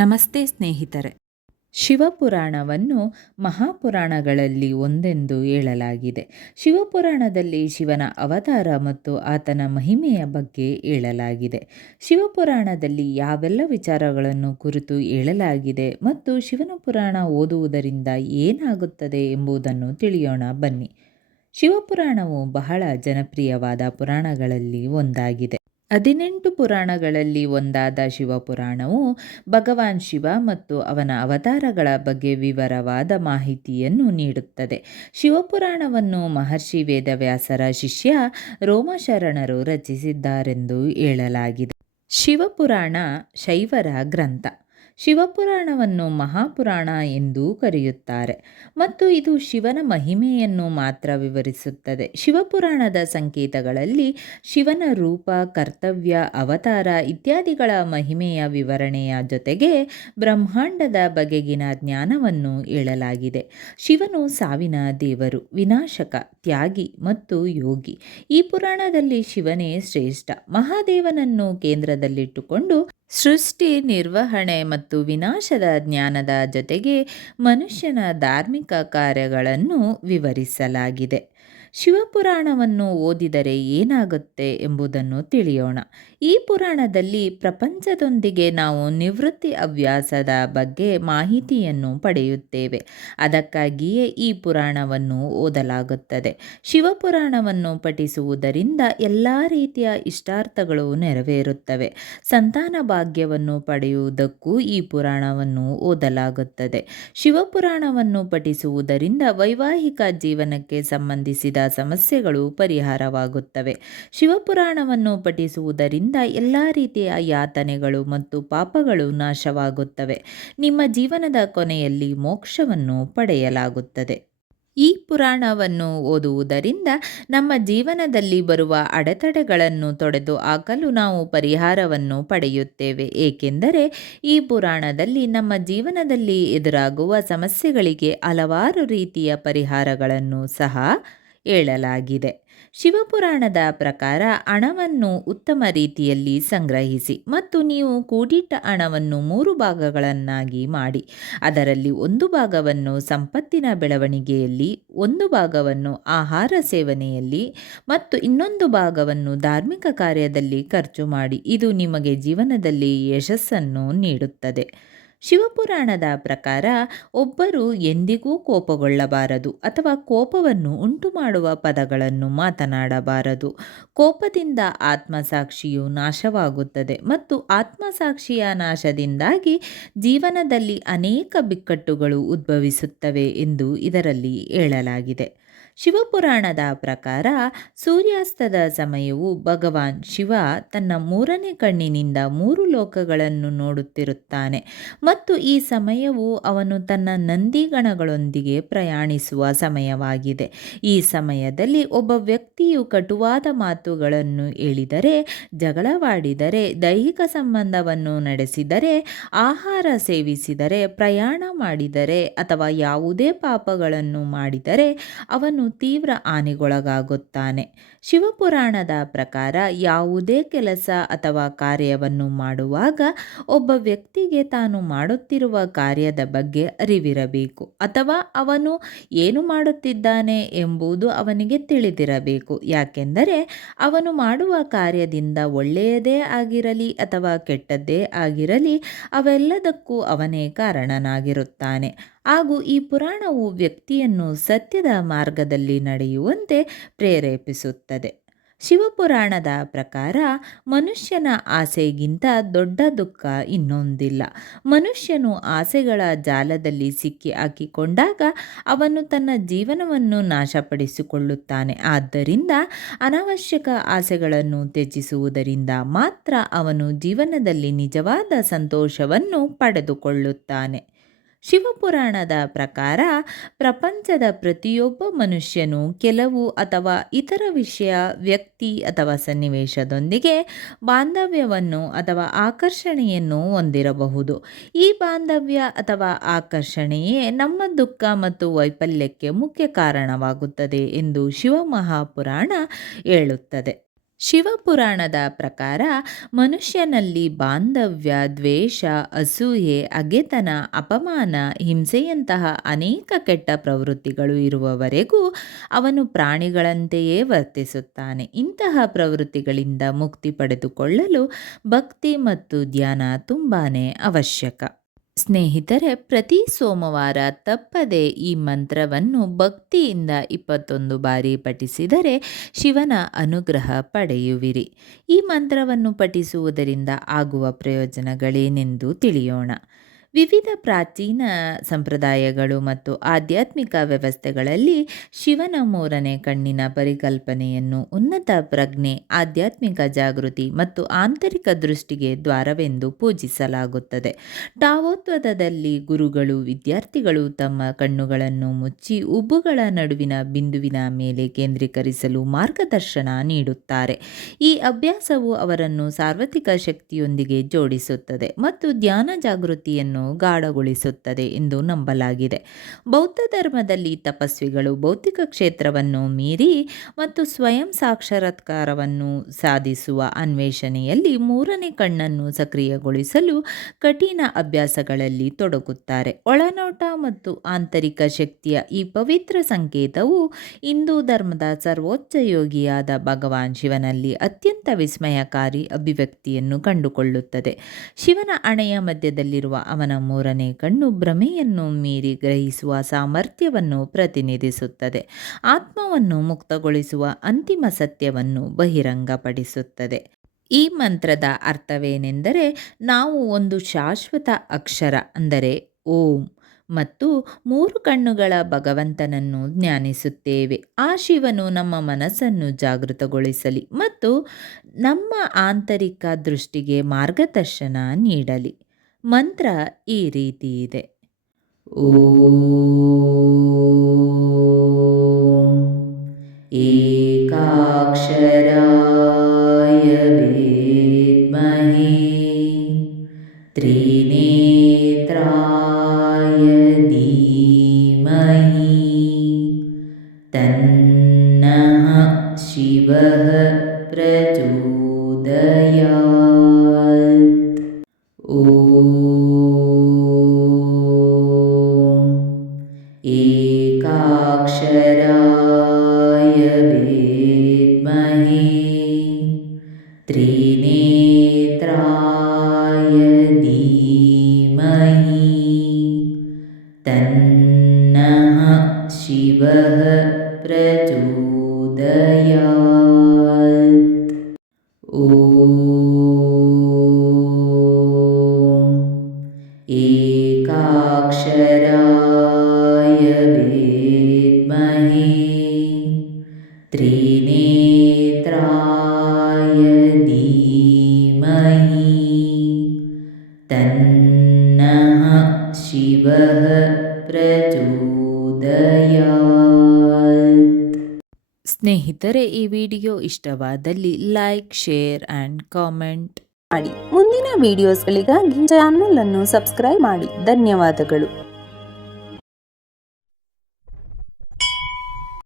ನಮಸ್ತೆ ಸ್ನೇಹಿತರೆ. ಶಿವಪುರಾಣವನ್ನು ಮಹಾಪುರಾಣಗಳಲ್ಲಿ ಒಂದೆಂದು ಹೇಳಲಾಗಿದೆ. ಶಿವಪುರಾಣದಲ್ಲಿ ಶಿವನ ಅವತಾರ ಮತ್ತು ಆತನ ಮಹಿಮೆಯ ಬಗ್ಗೆ ಹೇಳಲಾಗಿದೆ. ಶಿವಪುರಾಣದಲ್ಲಿ ಯಾವೆಲ್ಲ ವಿಚಾರಗಳನ್ನು ಕುರಿತು ಹೇಳಲಾಗಿದೆ ಮತ್ತು ಶಿವನ ಪುರಾಣ ಓದುವುದರಿಂದ ಏನಾಗುತ್ತದೆ ಎಂಬುದನ್ನು ತಿಳಿಯೋಣ ಬನ್ನಿ. ಶಿವಪುರಾಣವು ಬಹಳ ಜನಪ್ರಿಯವಾದ ಪುರಾಣಗಳಲ್ಲಿ ಒಂದಾಗಿದೆ. 18 ಪುರಾಣಗಳಲ್ಲಿ ಒಂದಾದ ಶಿವಪುರಾಣವು ಭಗವಾನ್ ಶಿವ ಮತ್ತು ಅವನ ಅವತಾರಗಳ ಬಗ್ಗೆ ವಿವರವಾದ ಮಾಹಿತಿಯನ್ನು ನೀಡುತ್ತದೆ. ಶಿವಪುರಾಣವನ್ನು ಮಹರ್ಷಿ ವೇದವ್ಯಾಸರ ಶಿಷ್ಯ ರೋಮಶರಣರು ರಚಿಸಿದ್ದಾರೆಂದು ಹೇಳಲಾಗಿದೆ. ಶಿವಪುರಾಣ ಶೈವರ ಗ್ರಂಥ. ಶಿವಪುರಾಣವನ್ನು ಮಹಾಪುರಾಣ ಎಂದೂ ಕರೆಯುತ್ತಾರೆ ಮತ್ತು ಇದು ಶಿವನ ಮಹಿಮೆಯನ್ನು ಮಾತ್ರ ವಿವರಿಸುತ್ತದೆ. ಶಿವಪುರಾಣದ ಸಂಕೇತಗಳಲ್ಲಿ ಶಿವನ ರೂಪ, ಕರ್ತವ್ಯ, ಅವತಾರ ಇತ್ಯಾದಿಗಳ ಮಹಿಮೆಯ ವಿವರಣೆಯ ಜೊತೆಗೆ ಬ್ರಹ್ಮಾಂಡದ ಬಗೆಗಿನ ಜ್ಞಾನವನ್ನು ಹೇಳಲಾಗಿದೆ. ಶಿವನು ಸಾವಿನ ದೇವರು, ವಿನಾಶಕ, ತ್ಯಾಗಿ ಮತ್ತು ಯೋಗಿ. ಈ ಪುರಾಣದಲ್ಲಿ ಶಿವನೇ ಶ್ರೇಷ್ಠ. ಮಹಾದೇವನನ್ನು ಕೇಂದ್ರದಲ್ಲಿಟ್ಟುಕೊಂಡು ಸೃಷ್ಟಿ, ನಿರ್ವಹಣೆ ಮತ್ತು ವಿನಾಶದ ಜ್ಞಾನದ ಜೊತೆಗೆ ಮನುಷ್ಯನ ಧಾರ್ಮಿಕ ಕಾರ್ಯಗಳನ್ನು ವಿವರಿಸಲಾಗಿದೆ. ಶಿವಪುರಾಣವನ್ನು ಓದಿದರೆ ಏನಾಗುತ್ತೆ ಎಂಬುದನ್ನು ತಿಳಿಯೋಣ. ಈ ಪುರಾಣದಲ್ಲಿ ಪ್ರಪಂಚದೊಂದಿಗೆ ನಾವು ನಿವೃತ್ತಿ ಹವ್ಯಾಸದ ಬಗ್ಗೆ ಮಾಹಿತಿಯನ್ನು ಪಡೆಯುತ್ತೇವೆ. ಅದಕ್ಕಾಗಿಯೇ ಈ ಪುರಾಣವನ್ನು ಓದಲಾಗುತ್ತದೆ. ಶಿವಪುರಾಣವನ್ನು ಪಠಿಸುವುದರಿಂದ ಎಲ್ಲ ರೀತಿಯ ಇಷ್ಟಾರ್ಥಗಳು ನೆರವೇರುತ್ತವೆ. ಸಂತಾನ ಭಾಗ್ಯವನ್ನು ಪಡೆಯುವುದಕ್ಕೂ ಈ ಪುರಾಣವನ್ನು ಓದಲಾಗುತ್ತದೆ. ಶಿವಪುರಾಣವನ್ನು ಪಠಿಸುವುದರಿಂದ ವೈವಾಹಿಕ ಜೀವನಕ್ಕೆ ಸಂಬಂಧಿಸಿದ ಸಮಸ್ಯೆಗಳು ಪರಿಹಾರವಾಗುತ್ತವೆ. ಶಿವಪುರಾಣವನ್ನು ಪಠಿಸುವುದರಿಂದ ಎಲ್ಲ ರೀತಿಯ ಯಾತನೆಗಳು ಮತ್ತು ಪಾಪಗಳು ನಾಶವಾಗುತ್ತವೆ. ನಿಮ್ಮ ಜೀವನದ ಕೊನೆಯಲ್ಲಿ ಮೋಕ್ಷವನ್ನು ಪಡೆಯಲಾಗುತ್ತದೆ. ಈ ಪುರಾಣವನ್ನು ಓದುವುದರಿಂದ ನಮ್ಮ ಜೀವನದಲ್ಲಿ ಬರುವ ಅಡೆತಡೆಗಳನ್ನು ತೊಡೆದು ಹಾಕಲು ನಾವು ಪರಿಹಾರವನ್ನು ಪಡೆಯುತ್ತೇವೆ. ಏಕೆಂದರೆ ಈ ಪುರಾಣದಲ್ಲಿ ನಮ್ಮ ಜೀವನದಲ್ಲಿ ಎದುರಾಗುವ ಸಮಸ್ಯೆಗಳಿಗೆ ಹಲವಾರು ರೀತಿಯ ಪರಿಹಾರಗಳನ್ನು ಸಹ ಹೇಳಲಾಗಿದೆ. ಶಿವಪುರಾಣದ ಪ್ರಕಾರ ಹಣವನ್ನು ಉತ್ತಮ ರೀತಿಯಲ್ಲಿ ಸಂಗ್ರಹಿಸಿ ಮತ್ತು ನೀವು ಕೂಡಿಟ್ಟ ಹಣವನ್ನು 3 ಭಾಗಗಳನ್ನಾಗಿ ಮಾಡಿ. ಅದರಲ್ಲಿ ಒಂದು ಭಾಗವನ್ನು ಸಂಪತ್ತಿನ ಬೆಳವಣಿಗೆಯಲ್ಲಿ, ಒಂದು ಭಾಗವನ್ನು ಆಹಾರ ಸೇವನೆಯಲ್ಲಿ ಮತ್ತು ಇನ್ನೊಂದು ಭಾಗವನ್ನು ಧಾರ್ಮಿಕ ಕಾರ್ಯದಲ್ಲಿ ಖರ್ಚು ಮಾಡಿ. ಇದು ನಿಮಗೆ ಜೀವನದಲ್ಲಿ ಯಶಸ್ಸನ್ನು ನೀಡುತ್ತದೆ. ಶಿವಪುರಾಣದ ಪ್ರಕಾರ ಒಬ್ಬರು ಎಂದಿಗೂ ಕೋಪಗೊಳ್ಳಬಾರದು ಅಥವಾ ಕೋಪವನ್ನು ಉಂಟುಮಾಡುವ ಪದಗಳನ್ನು ಮಾತನಾಡಬಾರದು. ಕೋಪದಿಂದ ಆತ್ಮಸಾಕ್ಷಿಯು ನಾಶವಾಗುತ್ತದೆ ಮತ್ತು ಆತ್ಮಸಾಕ್ಷಿಯ ನಾಶದಿಂದಾಗಿ ಜೀವನದಲ್ಲಿ ಅನೇಕ ಬಿಕ್ಕಟ್ಟುಗಳು ಉದ್ಭವಿಸುತ್ತವೆ ಎಂದು ಇದರಲ್ಲಿ ಹೇಳಲಾಗಿದೆ. ಶಿವಪುರಾಣದ ಪ್ರಕಾರ ಸೂರ್ಯಾಸ್ತದ ಸಮಯವು ಭಗವಾನ್ ಶಿವ ತನ್ನ 3ನೇ ಕಣ್ಣಿನಿಂದ 3 ಲೋಕಗಳನ್ನು ನೋಡುತ್ತಿರುತ್ತಾನೆ ಮತ್ತು ಈ ಸಮಯವು ಅವನು ತನ್ನ ನಂದಿಗಣಗಳೊಂದಿಗೆ ಪ್ರಯಾಣಿಸುವ ಸಮಯವಾಗಿದೆ. ಈ ಸಮಯದಲ್ಲಿ ಒಬ್ಬ ವ್ಯಕ್ತಿಯು ಕಟುವಾದ ಮಾತುಗಳನ್ನು ಹೇಳಿದರೆ, ಜಗಳವಾಡಿದರೆ, ದೈಹಿಕ ಸಂಬಂಧವನ್ನು ನಡೆಸಿದರೆ, ಆಹಾರ ಸೇವಿಸಿದರೆ, ಪ್ರಯಾಣ ಮಾಡಿದರೆ ಅಥವಾ ಯಾವುದೇ ಪಾಪಗಳನ್ನು ಮಾಡಿದರೆ ಅವನು ತೀವ್ರ ಹಾನಿಗೊಳಗಾಗುತ್ತಾನೆ. ಶಿವಪುರಾಣದ ಪ್ರಕಾರ ಯಾವುದೇ ಕೆಲಸ ಅಥವಾ ಕಾರ್ಯವನ್ನು ಮಾಡುವಾಗ ಒಬ್ಬ ವ್ಯಕ್ತಿಗೆ ತಾನು ಮಾಡುತ್ತಿರುವ ಕಾರ್ಯದ ಬಗ್ಗೆ ಅರಿವಿರಬೇಕು ಅಥವಾ ಅವನು ಏನು ಮಾಡುತ್ತಿದ್ದಾನೆ ಎಂಬುದು ಅವನಿಗೆ ತಿಳಿದಿರಬೇಕು. ಯಾಕೆಂದರೆ ಅವನು ಮಾಡುವ ಕಾರ್ಯದಿಂದ ಒಳ್ಳೆಯದೇ ಆಗಿರಲಿ ಅಥವಾ ಕೆಟ್ಟದ್ದೇ ಆಗಿರಲಿ ಅವೆಲ್ಲದಕ್ಕೂ ಅವನೇ ಕಾರಣನಾಗಿರುತ್ತಾನೆ. ಹಾಗೂ ಈ ಪುರಾಣವು ವ್ಯಕ್ತಿಯನ್ನು ಸತ್ಯದ ಮಾರ್ಗದಲ್ಲಿ ನಡೆಯುವಂತೆ ಪ್ರೇರೇಪಿಸುತ್ತದೆ. ಶಿವಪುರಾಣದ ಪ್ರಕಾರ ಮನುಷ್ಯನ ಆಸೆಗಿಂತ ದೊಡ್ಡ ದುಃಖ ಇನ್ನೊಂದಿಲ್ಲ. ಮನುಷ್ಯನು ಆಸೆಗಳ ಜಾಲದಲ್ಲಿ ಸಿಕ್ಕಿ ಹಾಕಿಕೊಂಡಾಗ ಅವನು ತನ್ನ ಜೀವನವನ್ನು ನಾಶಪಡಿಸಿಕೊಳ್ಳುತ್ತಾನೆ. ಆದ್ದರಿಂದ ಅನಾವಶ್ಯಕ ಆಸೆಗಳನ್ನು ತ್ಯಜಿಸುವುದರಿಂದ ಮಾತ್ರ ಅವನು ಜೀವನದಲ್ಲಿ ನಿಜವಾದ ಸಂತೋಷವನ್ನು ಪಡೆದುಕೊಳ್ಳುತ್ತಾನೆ. ಶಿವಪುರಾಣದ ಪ್ರಕಾರ ಪ್ರಪಂಚದ ಪ್ರತಿಯೊಬ್ಬ ಮನುಷ್ಯನು ಕೆಲವು ಅಥವಾ ಇತರ ವಿಷಯ, ವ್ಯಕ್ತಿ ಅಥವಾ ಸನ್ನಿವೇಶದೊಂದಿಗೆ ಬಾಂಧವ್ಯವನ್ನು ಅಥವಾ ಆಕರ್ಷಣೆಯನ್ನು ಹೊಂದಿರಬಹುದು. ಈ ಬಾಂಧವ್ಯ ಅಥವಾ ಆಕರ್ಷಣೆಯೇ ನಮ್ಮ ದುಃಖ ಮತ್ತು ವೈಫಲ್ಯಕ್ಕೆ ಮುಖ್ಯ ಕಾರಣವಾಗುತ್ತದೆ ಎಂದು ಶಿವಮಹಾಪುರಾಣ ಹೇಳುತ್ತದೆ. ಶಿವಪುರಾಣದ ಪ್ರಕಾರ ಮನುಷ್ಯನಲ್ಲಿ ಬಾಂಧವ್ಯ, ದ್ವೇಷ, ಅಸೂಯೆ, ಅಗೆತನ, ಅಪಮಾನ, ಹಿಂಸೆಯಂತಹ ಅನೇಕ ಕೆಟ್ಟ ಪ್ರವೃತ್ತಿಗಳು ಇರುವವರೆಗೂ ಅವನು ಪ್ರಾಣಿಗಳಂತೆಯೇ ವರ್ತಿಸುತ್ತಾನೆ. ಇಂತಹ ಪ್ರವೃತ್ತಿಗಳಿಂದ ಮುಕ್ತಿ ಪಡೆದುಕೊಳ್ಳಲು ಭಕ್ತಿ ಮತ್ತು ಧ್ಯಾನ ತುಂಬಾ ಅವಶ್ಯಕ. ಸ್ನೇಹಿತರೆ, ಪ್ರತಿ ಸೋಮವಾರ ತಪ್ಪದೆ ಈ ಮಂತ್ರವನ್ನು ಭಕ್ತಿಯಿಂದ 21 ಬಾರಿ ಪಠಿಸಿದರೆ ಶಿವನ ಅನುಗ್ರಹ ಪಡೆಯುವಿರಿ. ಈ ಮಂತ್ರವನ್ನು ಪಠಿಸುವುದರಿಂದ ಆಗುವ ಪ್ರಯೋಜನಗಳೇನೆಂದು ತಿಳಿಯೋಣ. ವಿವಿಧ ಪ್ರಾಚೀನ ಸಂಪ್ರದಾಯಗಳು ಮತ್ತು ಆಧ್ಯಾತ್ಮಿಕ ವ್ಯವಸ್ಥೆಗಳಲ್ಲಿ ಶಿವನ ಮೂರನೇ ಕಣ್ಣಿನ ಪರಿಕಲ್ಪನೆಯನ್ನು ಉನ್ನತ ಪ್ರಜ್ಞೆ, ಆಧ್ಯಾತ್ಮಿಕ ಜಾಗೃತಿ ಮತ್ತು ಆಂತರಿಕ ದೃಷ್ಟಿಗೆ ದ್ವಾರವೆಂದು ಪೂಜಿಸಲಾಗುತ್ತದೆ. ಟಾವೋತ್ವದಲ್ಲಿ ಗುರುಗಳು ವಿದ್ಯಾರ್ಥಿಗಳು ತಮ್ಮ ಕಣ್ಣುಗಳನ್ನು ಮುಚ್ಚಿ ಉಬ್ಬುಗಳ ನಡುವಿನ ಬಿಂದುವಿನ ಮೇಲೆ ಕೇಂದ್ರೀಕರಿಸಲು ಮಾರ್ಗದರ್ಶನ ನೀಡುತ್ತಾರೆ. ಈ ಅಭ್ಯಾಸವು ಅವರನ್ನು ಸಾರ್ವತ್ರಿಕ ಶಕ್ತಿಯೊಂದಿಗೆ ಜೋಡಿಸುತ್ತದೆ ಮತ್ತು ಧ್ಯಾನ ಜಾಗೃತಿಯನ್ನು ಗಾಢಗೊಳಿಸುತ್ತದೆ ಎಂದು ನಂಬಲಾಗಿದೆ. ಬೌದ್ಧ ಧರ್ಮದಲ್ಲಿ ತಪಸ್ವಿಗಳು ಭೌತಿಕ ಕ್ಷೇತ್ರವನ್ನು ಮೀರಿ ಮತ್ತು ಸ್ವಯಂ ಸಾಕ್ಷಾತ್ಕಾರವನ್ನು ಸಾಧಿಸುವ ಅನ್ವೇಷಣೆಯಲ್ಲಿ ಮೂರನೇ ಕಣ್ಣನ್ನು ಸಕ್ರಿಯಗೊಳಿಸಲು ಕಠಿಣ ಅಭ್ಯಾಸಗಳಲ್ಲಿ ತೊಡಗುತ್ತಾರೆ. ಒಳನೋಟ ಮತ್ತು ಆಂತರಿಕ ಶಕ್ತಿಯ ಈ ಪವಿತ್ರ ಸಂಕೇತವು ಹಿಂದೂ ಧರ್ಮದ ಸರ್ವೋಚ್ಚ ಯೋಗಿಯಾದ ಭಗವಾನ್ ಶಿವನಲ್ಲಿ ಅತ್ಯಂತ ವಿಸ್ಮಯಕಾರಿ ಅಭಿವ್ಯಕ್ತಿಯನ್ನು ಕಂಡುಕೊಳ್ಳುತ್ತದೆ. ಶಿವನ ಹಣೆಯ ಮಧ್ಯದಲ್ಲಿರುವ ಅವನ ಮೂರನೇ ಕಣ್ಣು ಭ್ರಮೆಯನ್ನು ಮೀರಿ ಗ್ರಹಿಸುವ ಸಾಮರ್ಥ್ಯವನ್ನು ಪ್ರತಿನಿಧಿಸುತ್ತದೆ. ಆತ್ಮವನ್ನು ಮುಕ್ತಗೊಳಿಸುವ ಅಂತಿಮ ಸತ್ಯವನ್ನು ಬಹಿರಂಗಪಡಿಸುತ್ತದೆ. ಈ ಮಂತ್ರದ ಅರ್ಥವೇನೆಂದರೆ, ನಾವು ಒಂದು ಶಾಶ್ವತ ಅಕ್ಷರ ಅಂದರೆ ಓಂ ಮತ್ತು 3 ಕಣ್ಣುಗಳ ಭಗವಂತನನ್ನು ಧ್ಯಾನಿಸುತ್ತೇವೆ. ಆ ಶಿವನು ನಮ್ಮ ಮನಸ್ಸನ್ನು ಜಾಗೃತಗೊಳಿಸಲಿ ಮತ್ತು ನಮ್ಮ ಆಂತರಿಕ ದೃಷ್ಟಿಗೆ ಮಾರ್ಗದರ್ಶನ ನೀಡಲಿ. ಮಂತ್ರ ಈ ರೀತಿ ಇದೆ: ಓಂ ಏಕಾಕ್ಷರಾಯ ವಿದ್ಮಹೇ ತ್ರಿನೇತ್ರಾಯ ಧೀಮಹಿ ತನ್ನಃ ಶಿವಃ ಪ್ರಚೋದಯಾತ್. ಓಂ ಏಕಾಕ್ಷರಾಯ ವಿದ್ಮಹೇ ತ್ರಿನೇತ್ರಾಯ ಧೀಮಹಿ ತನ್ನಃ ಶಿವಃ ಪ್ರಚೋದಯಾತ್. ಓಂ ಏಕಾಕ್ಷರಾಯ ವಿದ್ಮಹೇ ತ್ರಿನೇತ್ರಾಯ ಧೀಮಹಿ ತನ್ನಃ ಶಿವಃ ಪ್ರಚೋದಯಾತ್. ಸ್ನೇಹಿತರೆ, ಈ ವಿಡಿಯೋ ಇಷ್ಟವಾದಲ್ಲಿ ಲೈಕ್, ಶೇರ್ ಆ್ಯಂಡ್ ಕಾಮೆಂಟ್ ಮಾಡಿ. ಮುಂದಿನ ವಿಡಿಯೋಸ್ಗಳಿಗಾಗಿ ಚಾನಲ್ ಅನ್ನು ಸಬ್ಸ್ಕ್ರೈಬ್ ಮಾಡಿ. ಧನ್ಯವಾದಗಳು.